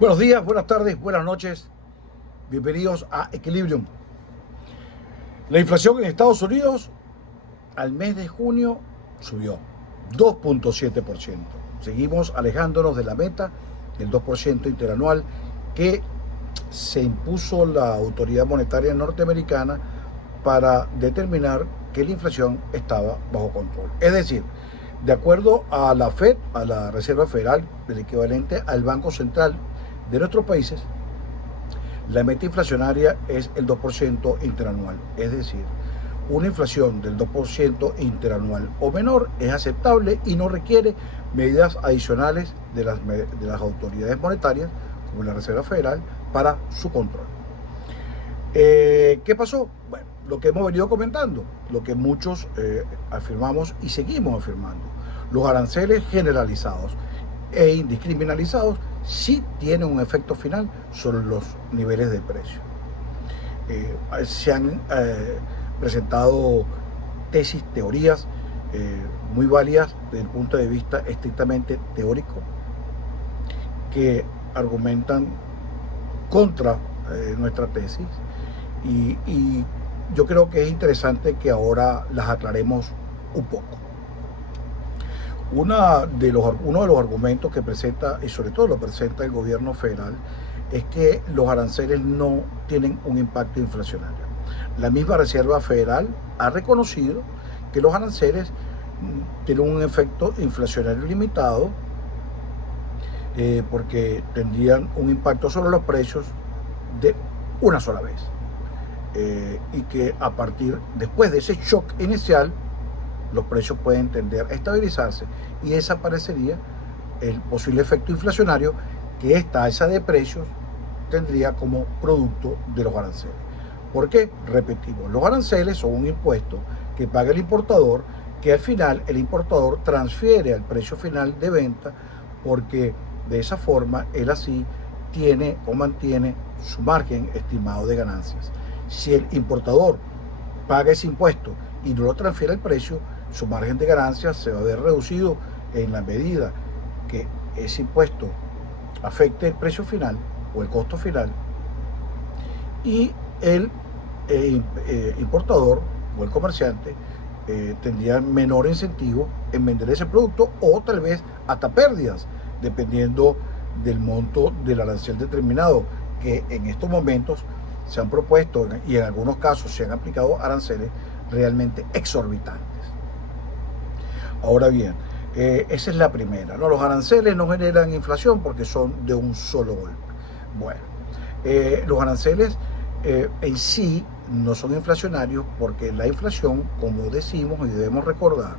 Buenos días, buenas tardes, buenas noches. Bienvenidos a Equilibrium. La inflación en Estados Unidos al mes de junio subió 2.7%. Seguimos alejándonos de la meta del 2% interanual que se impuso la autoridad monetaria norteamericana para determinar que la inflación estaba bajo control. Es decir, de acuerdo a la Fed, a la Reserva Federal, el equivalente al Banco Central de nuestros países, la meta inflacionaria es el 2% interanual. Es decir, una inflación del 2% interanual o menor es aceptable y no requiere medidas adicionales de las autoridades monetarias, como la Reserva Federal, para su control. ¿Qué pasó? Bueno, lo que hemos venido comentando, lo que muchos afirmamos y seguimos afirmando. Los aranceles generalizados e indiscriminalizados sí tienen un efecto final sobre los niveles de precio. Se han presentado tesis, teorías muy válidas desde el punto de vista estrictamente teórico que argumentan contra nuestra tesis y yo creo que es interesante que ahora las aclaremos un poco. Uno de los argumentos que presenta, y sobre todo lo presenta el gobierno federal, es que los aranceles no tienen un impacto inflacionario. La misma Reserva Federal ha reconocido que los aranceles tienen un efecto inflacionario limitado porque tendrían un impacto sobre los precios de una sola vez. Y que a partir, después de ese shock inicial, los precios pueden tender a estabilizarse y desaparecería el posible efecto inflacionario que esta alza de precios tendría como producto de los aranceles. ¿Por qué? Repetimos, los aranceles son un impuesto que paga el importador, que al final el importador transfiere al precio final de venta, porque de esa forma él así tiene o mantiene su margen estimado de ganancias. Si el importador paga ese impuesto y no lo transfiere al precio, su margen de ganancias se va a ver reducido en la medida que ese impuesto afecte el precio final o el costo final y el importador o el comerciante tendría menor incentivo en vender ese producto o tal vez hasta pérdidas, dependiendo del monto del arancel determinado, que en estos momentos se han propuesto y en algunos casos se han aplicado aranceles realmente exorbitantes. Ahora bien, esa es la primera, ¿no? Los aranceles no generan inflación porque son de un solo golpe. Bueno, los aranceles en sí no son inflacionarios porque la inflación, como decimos y debemos recordar,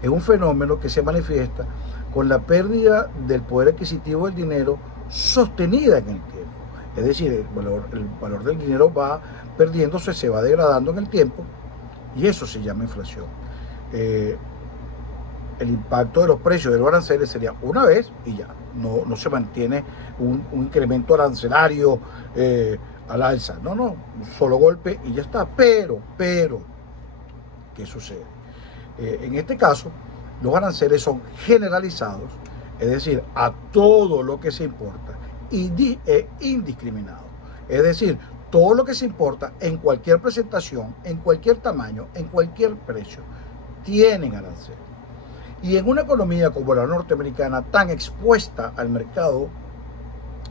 es un fenómeno que se manifiesta con la pérdida del poder adquisitivo del dinero sostenida en el tiempo. Es decir, el valor del dinero va perdiéndose, se va degradando en el tiempo y eso se llama inflación. El impacto de los precios de los aranceles sería una vez y ya, no se mantiene un incremento arancelario al alza, no, un solo golpe y ya está, pero, ¿qué sucede? En este caso, los aranceles son generalizados, es decir, a todo lo que se importa y indiscriminado, es decir, todo lo que se importa en cualquier presentación, en cualquier tamaño, en cualquier precio, tienen aranceles. Y en una economía como la norteamericana, tan expuesta al mercado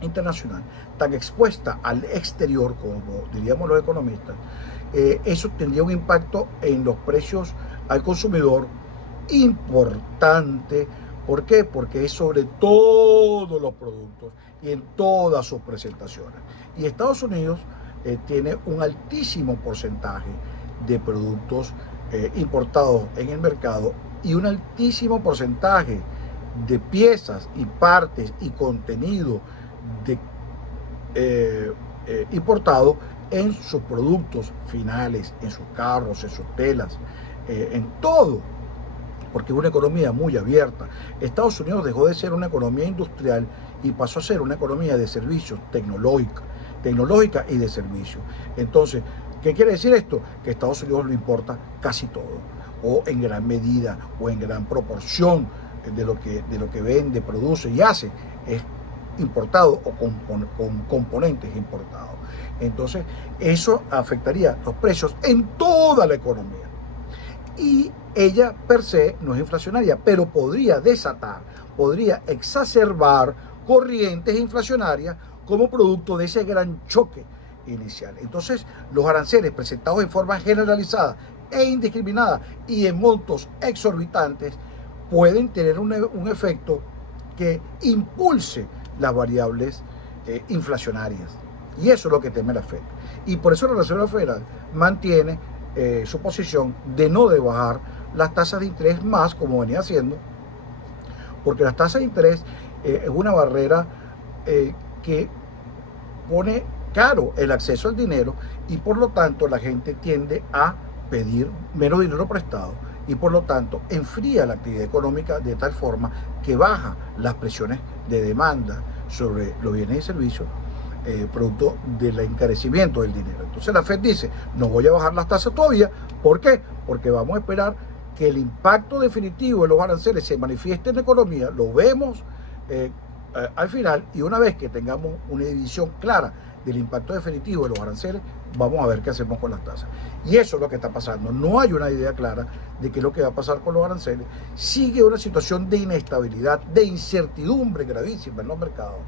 internacional, tan expuesta al exterior, como diríamos los economistas, eso tendría un impacto en los precios al consumidor importante. ¿Por qué? Porque es sobre todos los productos y en todas sus presentaciones. Y Estados Unidos tiene un altísimo porcentaje de productos importados en el mercado y un altísimo porcentaje de piezas y partes y contenido importado en sus productos finales, en sus carros, en sus telas, en todo, porque es una economía muy abierta. Estados Unidos dejó de ser una economía industrial y pasó a ser una economía de servicios tecnológica y de servicios. Entonces, ¿qué quiere decir esto? Que Estados Unidos lo importa casi todo, o en gran medida, o en gran proporción de lo que vende, produce y hace, es importado o con componentes importados. Entonces, eso afectaría los precios en toda la economía. Y ella per se no es inflacionaria, pero podría desatar, podría exacerbar corrientes inflacionarias como producto de ese gran choque inicial. Entonces, los aranceles presentados en forma generalizada e indiscriminada y en montos exorbitantes pueden tener un efecto que impulse las variables inflacionarias. Y eso es lo que teme la Fed. Y por eso la Reserva Federal mantiene su posición de no de bajar las tasas de interés más como venía haciendo, porque las tasas de interés es una barrera que pone caro el acceso al dinero y por lo tanto la gente tiende a pedir menos dinero prestado y por lo tanto enfría la actividad económica de tal forma que baja las presiones de demanda sobre los bienes y servicios producto del encarecimiento del dinero. Entonces la Fed dice, no voy a bajar las tasas todavía. ¿Por qué? Porque vamos a esperar que el impacto definitivo de los aranceles se manifieste en la economía, lo vemos al final, y una vez que tengamos una división clara del impacto definitivo de los aranceles, vamos a ver qué hacemos con las tasas. Y eso es lo que está pasando. No hay una idea clara de qué es lo que va a pasar con los aranceles. Sigue una situación de inestabilidad, de incertidumbre gravísima en los mercados.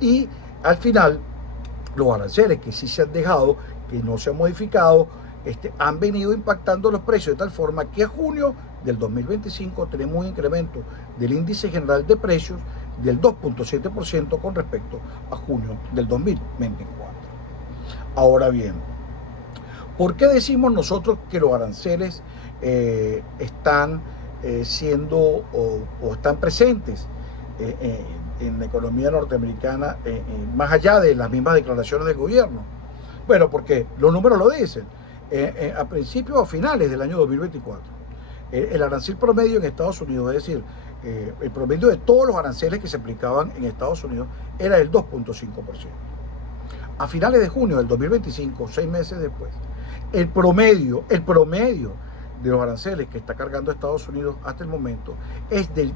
Y al final, los aranceles que sí se han dejado, que no se han modificado, han venido impactando los precios de tal forma que a junio del 2025 tenemos un incremento del índice general de precios del 2.7% con respecto a junio del 2024. Ahora bien, ¿por qué decimos nosotros que los aranceles están siendo o están presentes en la economía norteamericana más allá de las mismas declaraciones del gobierno? Bueno, porque los números lo dicen. A principios o finales del año 2024, el arancel promedio en Estados Unidos, es decir, el promedio de todos los aranceles que se aplicaban en Estados Unidos era el 2.5%. A finales de junio del 2025, 6 meses después, el promedio de los aranceles que está cargando Estados Unidos hasta el momento es del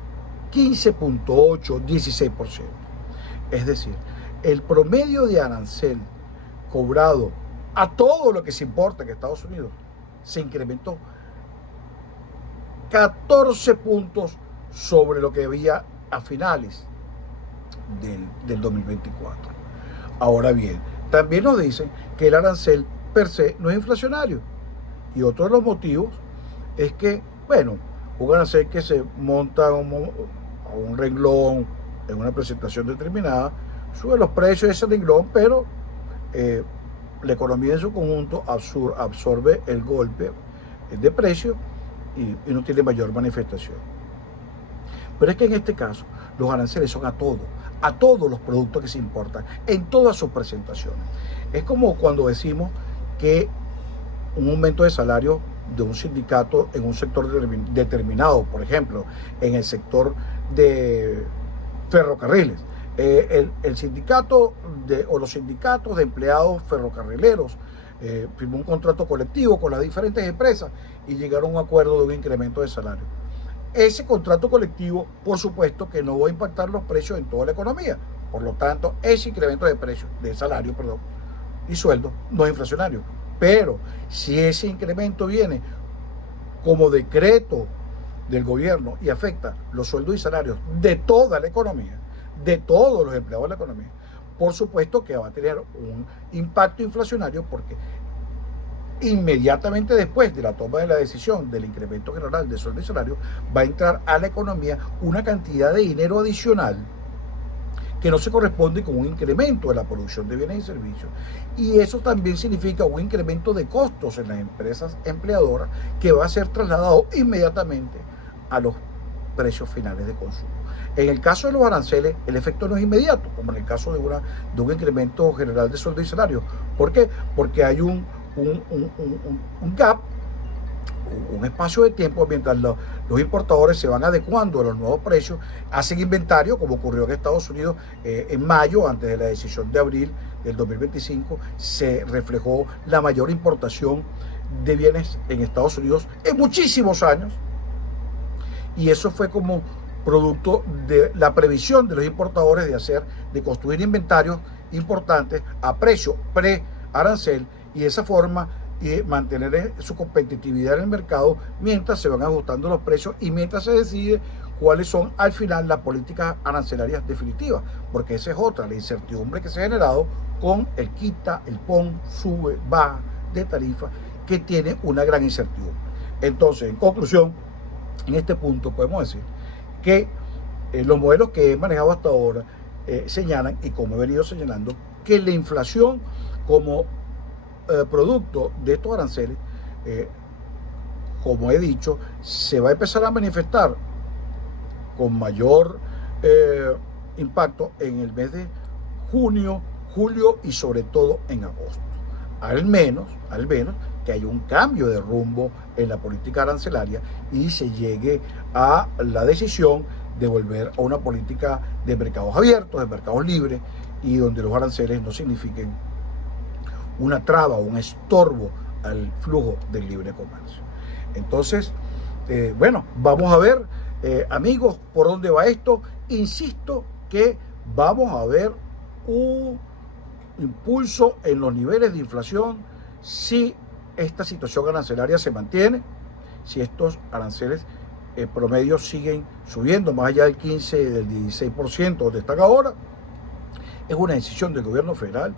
15.8, 16%. Es decir, el promedio de arancel cobrado a todo lo que se importa en Estados Unidos se incrementó 14 puntos sobre lo que había a finales del 2024. Ahora bien, también nos dicen que el arancel per se no es inflacionario. Y otro de los motivos es que, bueno, un arancel que se monta a un renglón en una presentación determinada, sube los precios de ese renglón, pero la economía en su conjunto absorbe el golpe de precio y no tiene mayor manifestación. Pero es que en este caso los aranceles son a todos los productos que se importan, en todas sus presentaciones. Es como cuando decimos que un aumento de salario de un sindicato en un sector determinado, por ejemplo, en el sector de ferrocarriles, el sindicato o los sindicatos de empleados ferrocarrileros firmó un contrato colectivo con las diferentes empresas y llegaron a un acuerdo de un incremento de salario. Ese contrato colectivo, por supuesto, que no va a impactar los precios en toda la economía. Por lo tanto, ese incremento de precios, de salario, y sueldo, no es inflacionario. Pero si ese incremento viene como decreto del gobierno y afecta los sueldos y salarios de toda la economía, de todos los empleados de la economía, por supuesto que va a tener un impacto inflacionario porque inmediatamente después de la toma de la decisión del incremento general de sueldo y salario va a entrar a la economía una cantidad de dinero adicional que no se corresponde con un incremento de la producción de bienes y servicios. Y eso también significa un incremento de costos en las empresas empleadoras que va a ser trasladado inmediatamente a los precios finales de consumo. En el caso de los aranceles, el efecto no es inmediato, como en el caso de un incremento general de sueldo y salario. ¿Por qué? Porque hay un gap, un espacio de tiempo mientras los importadores se van adecuando a los nuevos precios, hacen inventario, como ocurrió en Estados Unidos en mayo, antes de la decisión de abril del 2025, se reflejó la mayor importación de bienes en Estados Unidos en muchísimos años. Y eso fue como producto de la previsión de los importadores de construir inventarios importantes a precio pre-arancel y de esa forma mantener su competitividad en el mercado mientras se van ajustando los precios y mientras se decide cuáles son al final las políticas arancelarias definitivas, porque esa es otra, la incertidumbre que se ha generado con el quita, el pon, sube, baja de tarifa, que tiene una gran incertidumbre. Entonces, en conclusión, en este punto podemos decir que los modelos que he manejado hasta ahora señalan, y como he venido señalando, que la inflación como producto de estos aranceles, como he dicho, se va a empezar a manifestar con mayor impacto en el mes de junio, julio y sobre todo en agosto. Al menos que haya un cambio de rumbo en la política arancelaria y se llegue a la decisión de volver a una política de mercados abiertos, de mercados libres, y donde los aranceles no signifiquen una traba o un estorbo al flujo del libre comercio. Entonces, bueno, vamos a ver, amigos, por dónde va esto. Insisto que vamos a ver un impulso en los niveles de inflación si esta situación arancelaria se mantiene, si estos aranceles promedios siguen subiendo más allá del 15, del 16% donde están ahora. Es una decisión del gobierno federal.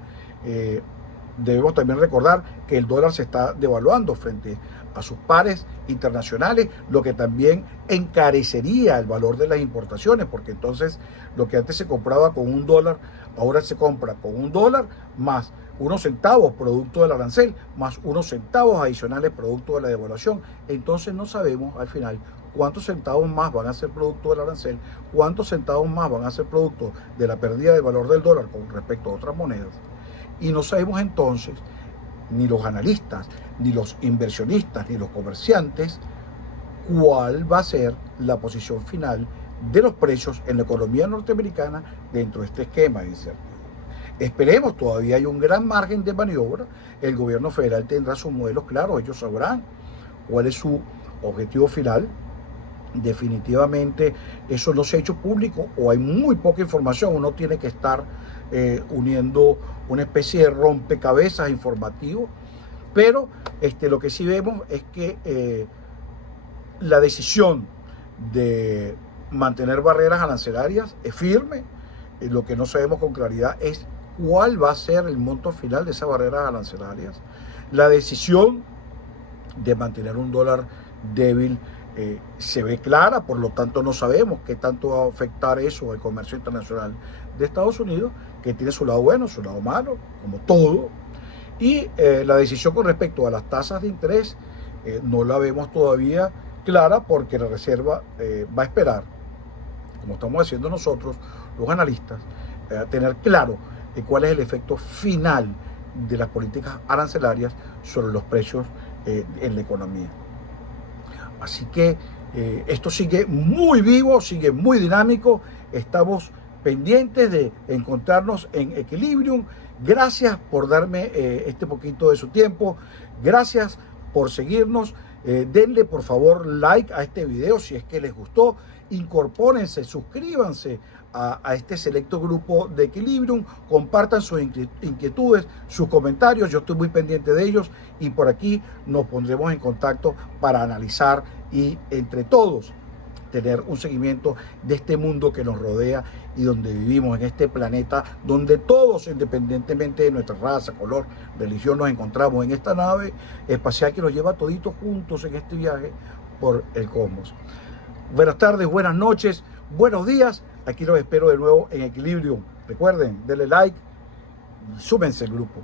Debemos también recordar que el dólar se está devaluando frente a sus pares internacionales, lo que también encarecería el valor de las importaciones, porque entonces lo que antes se compraba con $1, ahora se compra con $1 más unos centavos producto del arancel, más unos centavos adicionales producto de la devaluación. Entonces no sabemos al final cuántos centavos más van a ser producto del arancel, cuántos centavos más van a ser producto de la pérdida del valor del dólar con respecto a otras monedas. Y no sabemos entonces, ni los analistas, ni los inversionistas, ni los comerciantes, cuál va a ser la posición final de los precios en la economía norteamericana dentro de este esquema de incertidumbre. Esperemos, todavía hay un gran margen de maniobra. El gobierno federal tendrá sus modelos claros, ellos sabrán cuál es su objetivo final. Definitivamente eso no se ha hecho público o hay muy poca información. Uno tiene que estar uniendo una especie de rompecabezas informativo, pero lo que sí vemos es que la decisión de mantener barreras arancelarias es firme. Lo que no sabemos con claridad es cuál va a ser el monto final de esas barreras arancelarias. La decisión de mantener un dólar débil se ve clara, por lo tanto no sabemos qué tanto va a afectar eso al comercio internacional de Estados Unidos, que tiene su lado bueno, su lado malo, como todo. Y la decisión con respecto a las tasas de interés no la vemos todavía clara, porque la Reserva va a esperar, como estamos haciendo nosotros, los analistas, a tener claro cuál es el efecto final de las políticas arancelarias sobre los precios en la economía. Así que esto sigue muy vivo, sigue muy dinámico. Estamos pendientes de encontrarnos en Equilibrium. Gracias por darme este poquito de su tiempo. Gracias por seguirnos. Denle por favor like a este video si es que les gustó. Incorpórense, suscríbanse a este selecto grupo de Equilibrium, compartan sus inquietudes, sus comentarios, yo estoy muy pendiente de ellos y por aquí nos pondremos en contacto para analizar y entre todos tener un seguimiento de este mundo que nos rodea y donde vivimos, en este planeta donde todos, independientemente de nuestra raza, color, religión, nos encontramos en esta nave espacial que nos lleva toditos juntos en este viaje por el cosmos. Buenas tardes, buenas noches, buenos días. Aquí los espero de nuevo en Equilibrium. Recuerden, denle like, súmense al grupo.